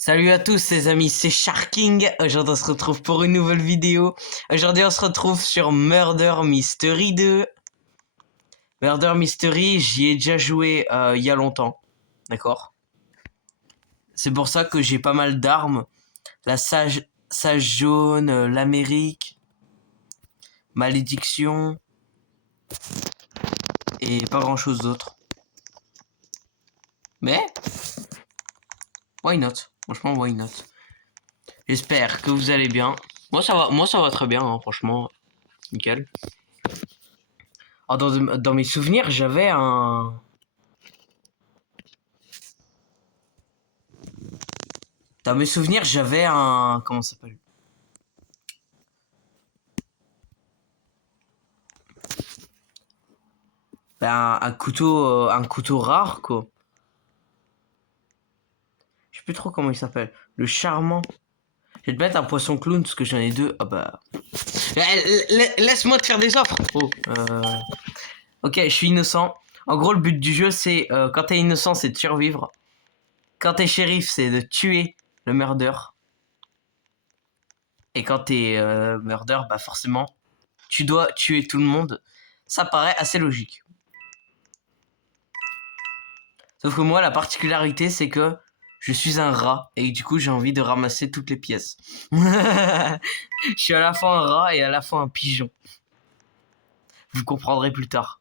Salut à tous les amis, c'est Sharking. Aujourd'hui on se retrouve pour une nouvelle vidéo. Aujourd'hui on se retrouve sur Murder Mystery 2. Murder Mystery, j'y ai déjà joué il y a longtemps. D'accord. C'est pour ça que j'ai pas mal d'armes. La sage jaune, l'Amérique, malédiction et pas grand chose d'autre. Mais, why not? Franchement, why not? J'espère que vous allez bien. Moi ça va très bien, hein, franchement. Nickel. Oh, dans mes souvenirs, j'avais un... Dans mes souvenirs, j'avais un... Comment ça s'appelle? Ben, un couteau rare, quoi. Je sais plus trop comment il s'appelle. Le charmant. Je vais te mettre un poisson clown, parce que j'en ai deux. Ah bah... Laisse-moi te faire des offres. Oh, Ok, je suis innocent. En gros, le but du jeu, c'est... quand t'es innocent, c'est de survivre. Quand t'es shérif, c'est de tuer le murder. Et quand t'es murder, bah forcément, tu dois tuer tout le monde. Ça paraît assez logique. Sauf que moi, la particularité, c'est que je suis un rat et du coup, j'ai envie de ramasser toutes les pièces. Je suis à la fois un rat et à la fois un pigeon. Vous comprendrez plus tard.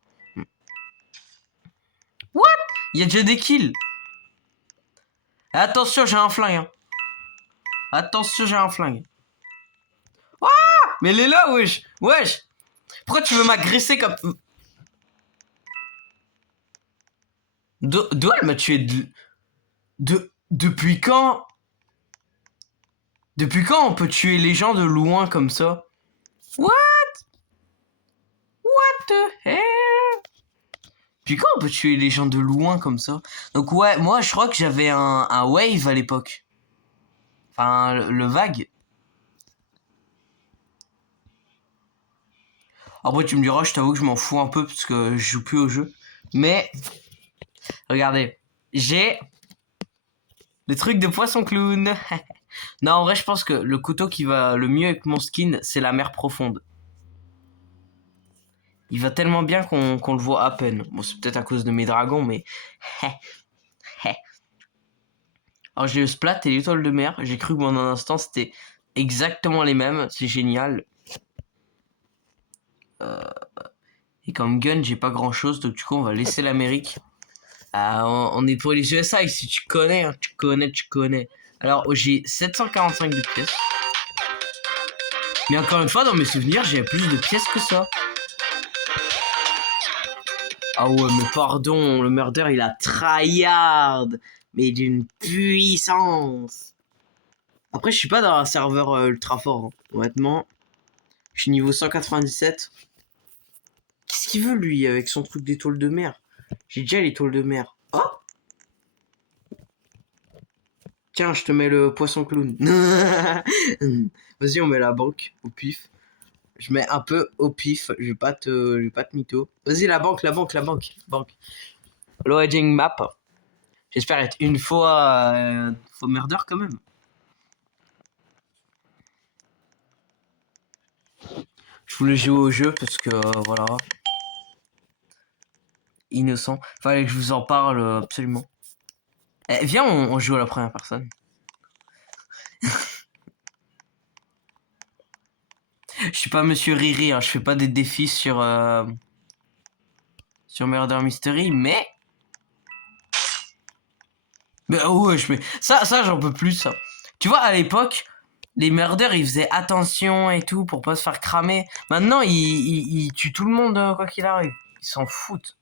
What? Il y a déjà des kills. Attention, j'ai un flingue. Hein. Attention, j'ai un flingue. Ah, mais elle est là, wesh. Wesh. Pourquoi tu veux m'agresser comme... D'où elle m'a tué Depuis quand... Depuis quand on peut tuer les gens de loin comme ça? What? What the hell? Puis quand on peut tuer les gens de loin comme ça? Donc ouais, moi je crois que j'avais un wave à l'époque. Enfin, le vague. Après tu me diras, je t'avoue que je m'en fous un peu parce que je joue plus au jeu. Mais, regardez, j'ai le truc de poisson clown. Non, en vrai je pense que le couteau qui va le mieux avec mon skin, c'est la mer profonde. Il va tellement bien qu'on le voit à peine. Bon, c'est peut-être à cause de mes dragons, mais... Alors j'ai le splat et l'étoile de mer. J'ai cru que pendant un instant c'était exactement les mêmes. C'est génial. Et comme gun, j'ai pas grand chose. Donc du coup, on va laisser l'Amérique. On est pour les USA ici. Tu connais, hein, tu connais. Alors j'ai 745 de pièces. Mais encore une fois, dans mes souvenirs, j'ai plus de pièces que ça. Ah ouais, mais pardon, le murder, il a tryhard. Mais d'une puissance. Après, je suis pas dans un serveur ultra fort. Hein. Honnêtement, je suis niveau 197. Qu'est-ce qu'il veut, lui, avec son truc d'étoile de mer? J'ai déjà l'étoile de mer. Oh! Tiens, je te mets le poisson clown. Vas-y, on met la banque au pif. Je mets un peu au pif. Je vais pas te mytho. Vas-y, la banque, la banque, la banque. Banque. Loading map. J'espère être une fois murder quand même. Je voulais jouer au jeu parce que voilà. Innocent. Fallait que je vous en parle absolument. Eh, viens, on joue à la première personne. Je suis pas Monsieur Riri, hein, je fais pas des défis sur Murder Mystery, mais... Mais oh, wesh, mais ça j'en peux plus, ça. Tu vois, à l'époque, les murders, ils faisaient attention et tout pour pas se faire cramer. Maintenant, ils tuent tout le monde, quoi qu'il arrive. Ils s'en foutent.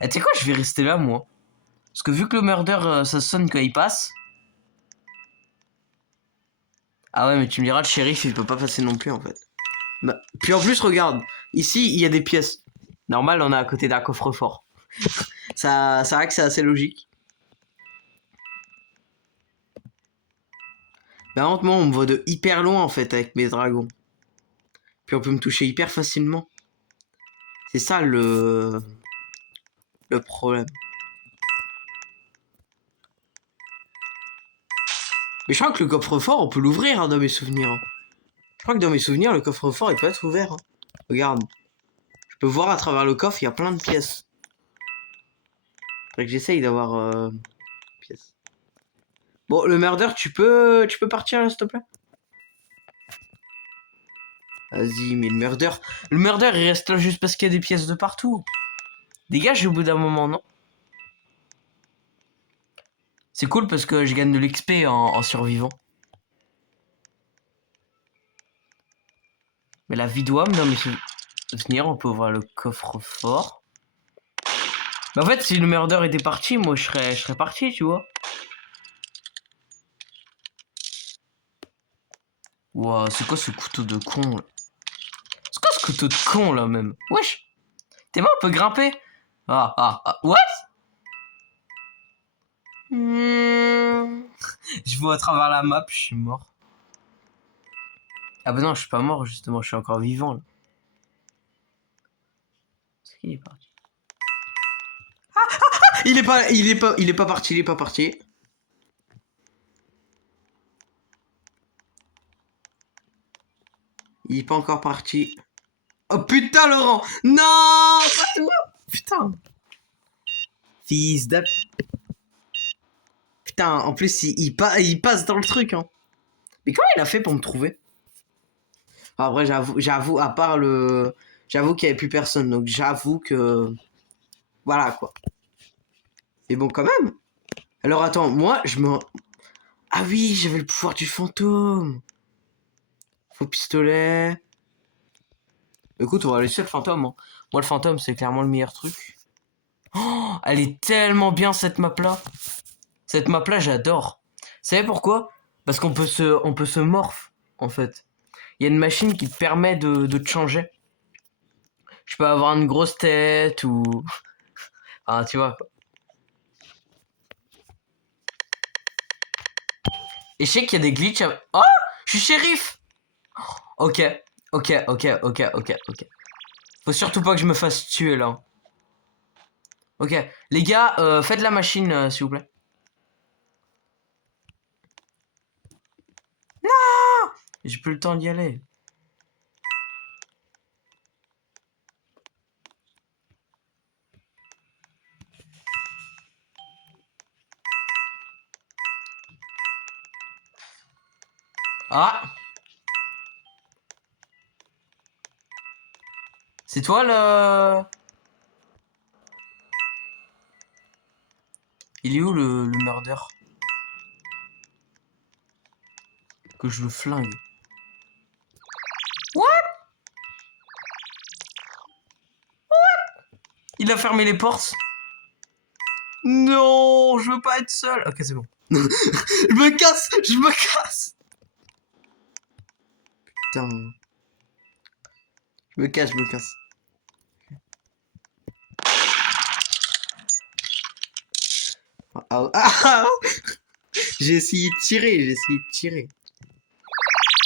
Et tu sais quoi, je vais rester là, moi. Parce que vu que le murder, ça sonne quand il passe... Ah ouais, mais tu me diras, le shérif, il peut pas passer non plus, en fait. Bah, puis en plus, regarde, ici, il y a des pièces. Normal, on est à côté d'un coffre-fort. Ça va que c'est assez logique. Par contre, moi, on me voit de hyper loin, en fait, avec mes dragons. Puis on peut me toucher hyper facilement. C'est ça, le problème. Mais je crois que le coffre-fort, on peut l'ouvrir hein, dans mes souvenirs. Je crois que dans mes souvenirs, le coffre-fort, il peut être ouvert. Hein. Regarde. Je peux voir à travers le coffre, il y a plein de pièces. Faudrait que j'essaye d'avoir... pièces. Bon, le murder, tu peux partir, là, s'il te plaît? Vas-y, mais le murder... Le murder, il reste là juste parce qu'il y a des pièces de partout. Dégage au bout d'un moment, non? C'est cool parce que je gagne de l'XP en survivant. Mais la vie d'Ouam, dans mes souvenirs, on peut ouvrir le coffre-fort. Mais en fait, si le murder était parti, moi, je serais parti, tu vois. Ouah, c'est quoi ce couteau de con, là? C'est quoi ce couteau de con, là, même? Wesh! T'es mort, on peut grimper? What? Je vois à travers la map, je suis mort. Ah bah non, je suis pas mort, justement, je suis encore vivant, là. Est-ce qu'il est parti? Il est pas parti, il est pas parti. Il est pas encore parti. Oh putain, Laurent! Non! Pas toi! Putain! Fils de... Putain, en plus, il passe dans le truc, hein. Mais comment il a fait pour me trouver? Après, j'avoue, à part le... J'avoue qu'il y avait plus personne, donc j'avoue que... Voilà, quoi. Mais bon, quand même. Alors, attends, moi, je me... Ah oui, j'avais le pouvoir du fantôme. Faux pistolet. Écoute, on va laisser le fantôme. Hein. Moi, le fantôme, c'est clairement le meilleur truc. Oh, elle est tellement bien, cette map-là. Cette map-là, j'adore. Vous savez pourquoi? Parce qu'on peut se morph, en fait. Il y a une machine qui te permet de te changer. Je peux avoir une grosse tête ou... Ah, tu vois, quoi. Et je sais qu'il y a des glitches. Oh, je suis shérif. Ok, ok. Faut surtout pas que je me fasse tuer, là. Ok, les gars, faites la machine, s'il vous plaît. Non! J'ai plus le temps d'y aller. Ah! C'est toi, le... Il est où, le murder? Que je le flingue. What? Il a fermé les portes. Non, je veux pas être seul. Ok, c'est bon. Je me casse, je me casse. Putain. Je me casse, je me casse. J'ai essayé de tirer,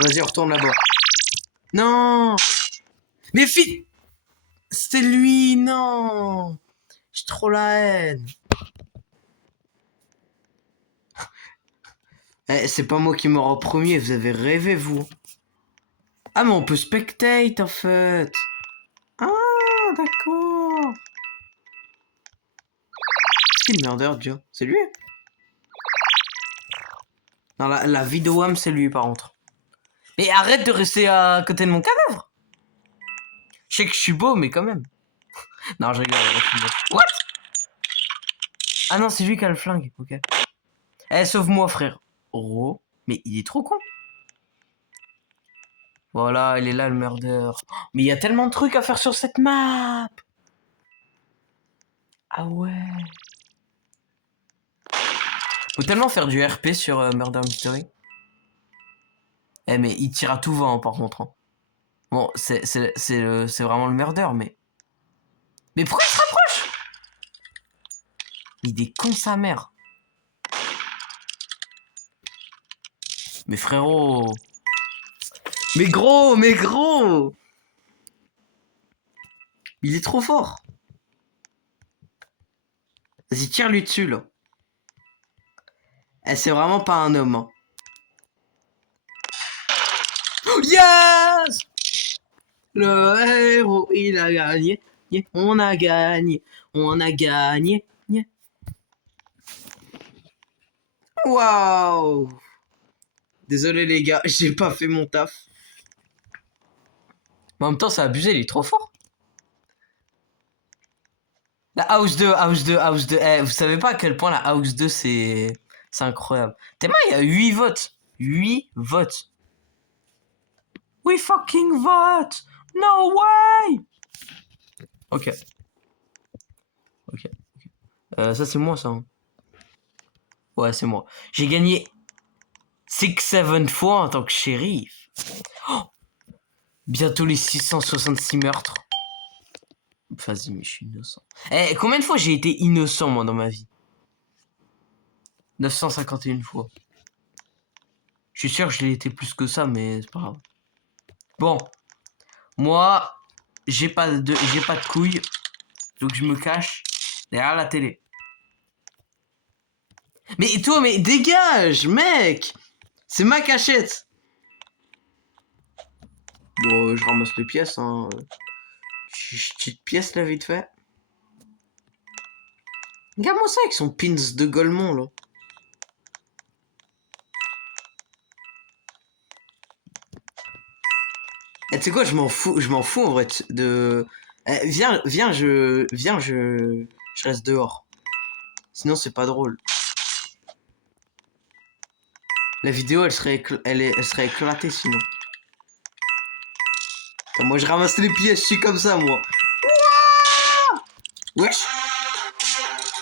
Vas-y, on retourne là-bas. Non. Mais c'était lui, non. J'ai trop la haine. Eh, c'est pas moi qui meurs en premier, vous avez rêvé, vous. Ah, mais on peut spectate, en fait. Ah, d'accord. C'est qui le murder, Joe? C'est lui? Non, la vie de Wham, c'est lui, par contre. Mais arrête de rester à côté de mon cadavre. Je sais que je suis beau, mais quand même. Non, je rigole. What? Ah non, c'est lui qui a le flingue. Ok. Eh, sauve-moi, frère. Oh, mais il est trop con. Voilà, il est là, le murder. Oh, mais il y a tellement de trucs à faire sur cette map. Ah ouais. Faut tellement faire du RP sur Murder Mystery. Eh, mais il tire à tout vent, par contre. Hein. Bon, c'est vraiment le murder, mais... Mais pourquoi il se rapproche? Il est con, sa mère. Mais frérot... Mais gros! Il est trop fort. Vas-y, tire-lui dessus, là. Eh, c'est vraiment pas un homme, hein. Yes! Le héros, il a gagné. Yeah. On a gagné. On a gagné. Yeah. Waouh! Désolé les gars, j'ai pas fait mon taf. Mais en même temps, c'est abusé, il est trop fort. La House 2, House 2, House 2. Eh, vous savez pas à quel point la House 2 c'est incroyable. Tellement il y a 8 votes. 8 votes. We fucking vote! No way! Ok. Ok. Ça c'est moi ça. Hein. Ouais, c'est moi. J'ai gagné 6-7 fois en tant que shérif. Oh, bientôt les 666 meurtres. Vas-y, mais je suis innocent. Eh, combien de fois j'ai été innocent, moi, dans ma vie? 951 fois. Je suis sûr que je l'ai été plus que ça, mais c'est pas grave. Bon. Moi, j'ai pas de couilles. Donc je me cache derrière la télé. Mais toi, mais dégage, mec! C'est ma cachette! Bon, je ramasse les pièces, hein. Petite pièce, là, vite fait. Regarde-moi ça avec son pins de Golemont, là. Et tu sais quoi, je m'en fous en vrai de... Eh, viens, je reste dehors. Sinon, c'est pas drôle. La vidéo, elle serait éclatée, sinon. Attends, moi, je ramasse les pièces, je suis comme ça, moi. Wesh.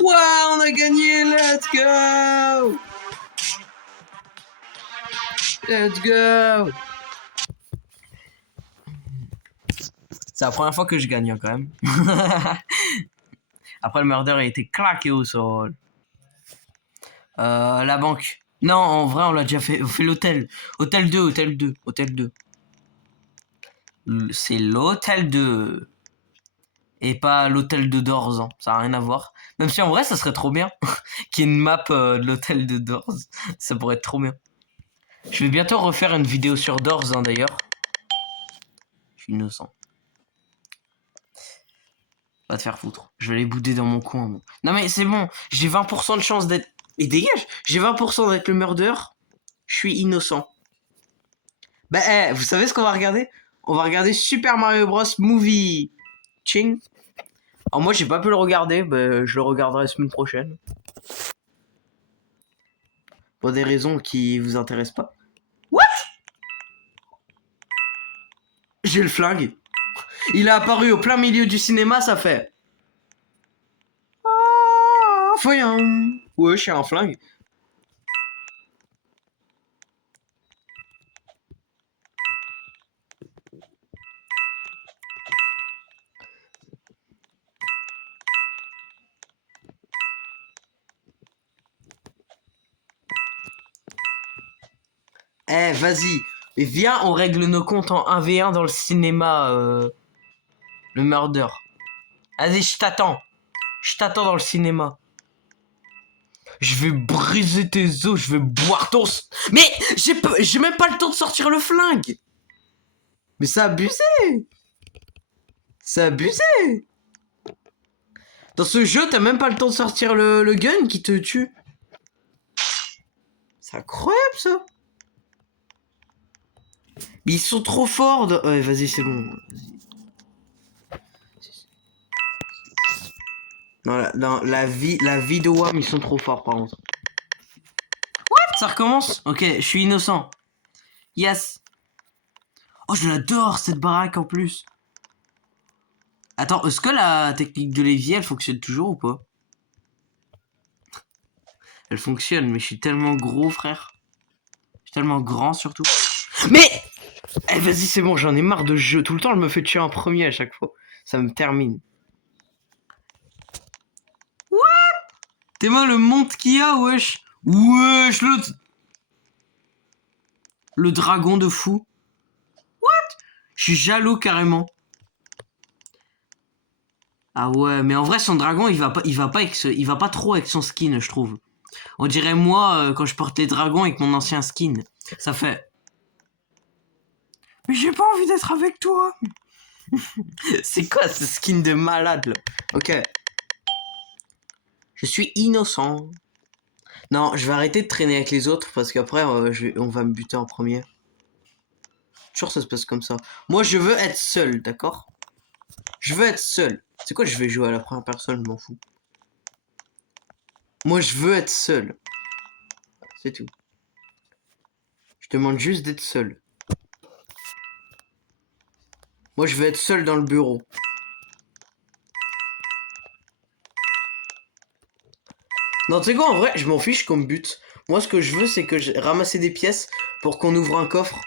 Ouah, on a gagné, let's go! Let's go! C'est la première fois que je gagne, hein, quand même. Après, le murder a été claqué au sol. La banque. Non, en vrai, on l'a déjà fait. On fait l'hôtel. Hôtel 2, hôtel 2, hôtel 2. C'est l'hôtel 2. Et pas l'hôtel de Dorz. Hein. Ça n'a rien à voir. Même si en vrai, ça serait trop bien. Qu'il y ait une map de l'hôtel de Dorz. Ça pourrait être trop bien. Je vais bientôt refaire une vidéo sur Dorz, hein, d'ailleurs. Je suis innocent. Va te faire foutre. Je vais les bouder dans mon coin. Moi. Non mais c'est bon. J'ai 20% de chance d'être... Et dégage. J'ai 20% d'être le murder. Je suis innocent. Bah, vous savez ce qu'on va regarder? On va regarder Super Mario Bros. Movie. Ching. Alors moi, j'ai pas pu le regarder. Bah, je le regarderai la semaine prochaine. Pour des raisons qui vous intéressent pas. What? J'ai le flingue. Il a apparu au plein milieu du cinéma, ça fait... Ah, voyons. Ouais, je suis un flingue. Eh, vas-y. Viens, on règle nos comptes en 1v1 dans le cinéma, le murder. Vas-y, je t'attends. Je t'attends dans le cinéma. Je vais briser tes os, je vais boire ton... Mais j'ai même pas le temps de sortir le flingue. Mais c'est abusé. C'est abusé. Dans ce jeu, t'as même pas le temps de sortir le gun qui te tue. C'est incroyable, ça. Mais ils sont trop forts. Ouais, vas-y, c'est bon. Dans la vie de WAM, ils sont trop forts, par contre. What? Ça recommence? Ok, je suis innocent. Yes. Oh, je l'adore, cette baraque, en plus. Attends, est-ce que la technique de l'évier, elle fonctionne toujours ou pas? Elle fonctionne, mais je suis tellement gros, frère. Je suis tellement grand, surtout. Mais eh, vas-y, c'est bon, j'en ai marre de ce jeu. Tout le temps, elle me fait tuer en premier à chaque fois. Ça me termine. What? T'es moi le monte qu'il y a, wesh. Wesh, le dragon de fou. What? Je suis jaloux, carrément. Ah ouais, mais en vrai, son dragon, il va pas trop avec son skin, je trouve. On dirait moi, quand je porte les dragons avec mon ancien skin. Ça fait... Mais j'ai pas envie d'être avec toi. C'est quoi ce skin de malade là? Ok. Je suis innocent. Non, je vais arrêter de traîner avec les autres parce qu'après on va me buter en premier. Toujours ça se passe comme ça. Moi je veux être seul, d'accord? Je veux être seul. C'est quoi je vais jouer à la première personne, je m'en fous. Moi je veux être seul. C'est tout. Je demande juste d'être seul. Moi je veux être seul dans le bureau. Non, tu sais quoi, en vrai, je m'en fiche comme but. Moi, ce que je veux, c'est que j'ai ramassé des pièces pour qu'on ouvre un coffre.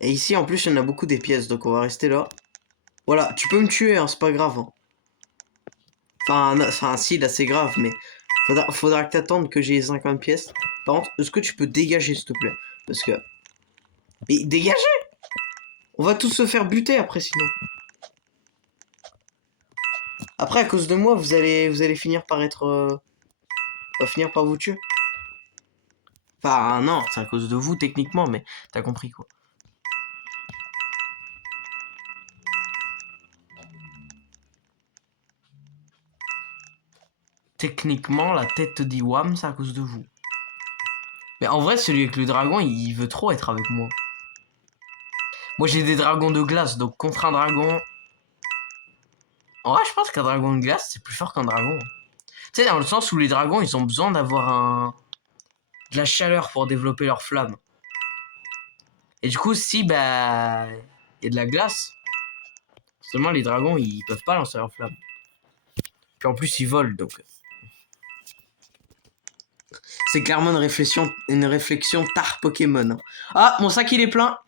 Et ici, en plus, il y en a beaucoup des pièces, donc on va rester là. Voilà, tu peux me tuer, hein, c'est pas grave. Hein. Enfin, si, là, c'est grave, mais faudra que t'attendes que j'ai 50 pièces. Par contre, est-ce que tu peux dégager, s'il te plaît? Parce que... Mais dégagez! On va tous se faire buter après, sinon. Après, à cause de moi, vous allez finir par être... On va finir par vous tuer. Enfin, non, c'est à cause de vous, techniquement, mais t'as compris, quoi. Techniquement, la tête dit wham, c'est à cause de vous. Mais en vrai, celui avec le dragon, il veut trop être avec moi. Moi, j'ai des dragons de glace, donc contre un dragon... En vrai, je pense qu'un dragon de glace, c'est plus fort qu'un dragon. Tu sais, dans le sens où les dragons, ils ont besoin d'avoir de la chaleur pour développer leur flamme. Et du coup, si, bah... il y a de la glace, seulement les dragons, ils peuvent pas lancer leur flamme. Puis en plus, ils volent, donc... C'est clairement une réflexion tard Pokémon. Ah, mon sac, il est plein.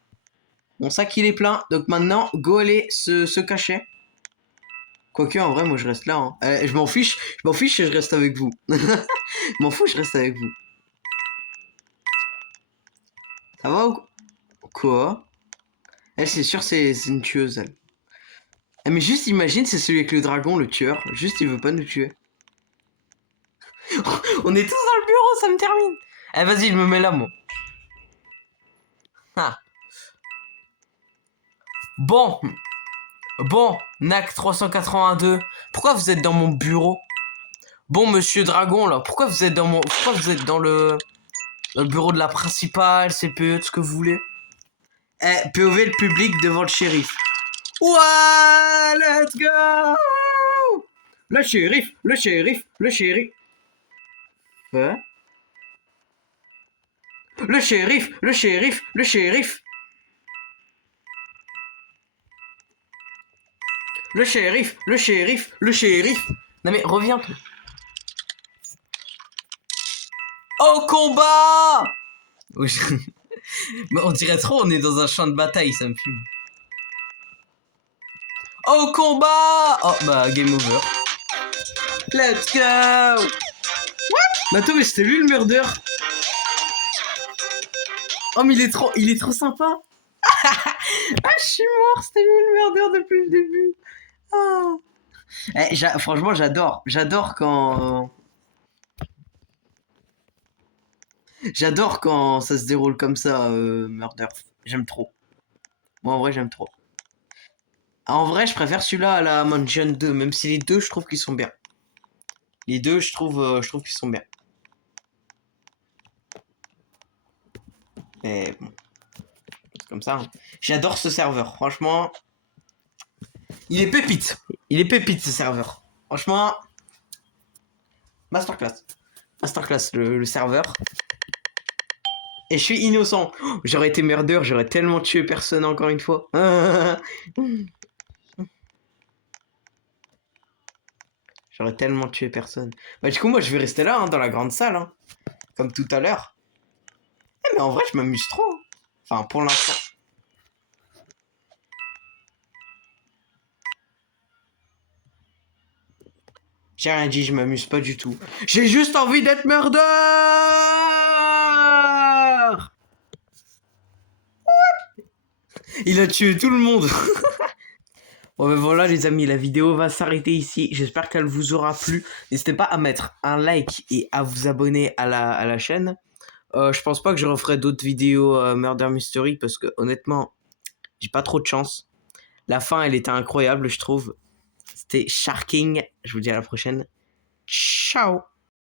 Mon sac, il est plein. Donc maintenant, go aller se cacher. Quoique, en vrai, moi, je reste là. Hein. Je m'en fiche et je reste avec vous. Je m'en fous, je reste avec vous. Ça va ou quoi? Elle, c'est sûr, c'est une tueuse, elle. Mais juste imagine, c'est celui avec le dragon, le tueur. Juste, il veut pas nous tuer. On est tous dans le bureau, ça me termine. Eh, vas-y, je me mets là, moi. Ah. Bon, NAC 382, pourquoi vous êtes dans mon bureau? Bon, monsieur Dragon, là, pourquoi vous êtes dans le bureau de la principale, CPE, tout ce que vous voulez? Eh, POV le public devant le shérif. Ouah, let's go! Le shérif, le shérif, le shérif. Hein? Le shérif, le shérif, le shérif. Le shérif, le shérif, le shérif. Non mais reviens. Au combat! Mais on dirait trop, on est dans un champ de bataille, ça me fume. Au combat! Oh bah game over. Let's go! What? Mais attends, mais c'était lui le murder? Oh mais il est trop sympa. Ah je suis mort, c'était lui le murder depuis le début. Oh. Franchement j'adore quand ça se déroule comme ça, murder. J'aime trop. Moi en vrai j'aime trop. En vrai je préfère celui-là à la Mansion 2, même si les deux je trouve qu'ils sont bien. Les deux je trouve qu'ils sont bien. Mais bon. C'est comme ça. Hein. J'adore ce serveur, franchement. Il est pépite. Il est pépite ce serveur. Franchement. Masterclass. Masterclass le serveur. Et je suis innocent. Oh, j'aurais été murder, j'aurais tellement tué personne encore une fois. J'aurais tellement tué personne. Bah du coup moi je vais rester là hein, dans la grande salle. Hein, comme tout à l'heure. Mais en vrai je m'amuse trop. Enfin pour l'instant. J'ai rien dit, je m'amuse pas du tout. J'ai juste envie d'être murder. Il a tué tout le monde. Bon ben voilà les amis, la vidéo va s'arrêter ici. J'espère qu'elle vous aura plu. N'hésitez pas à mettre un like et à vous abonner à la chaîne Je pense pas que je referai d'autres vidéos Murder Mystery parce que honnêtement, j'ai pas trop de chance. La fin, elle était incroyable, je trouve. C'était Sharking. Je vous dis à la prochaine. Ciao!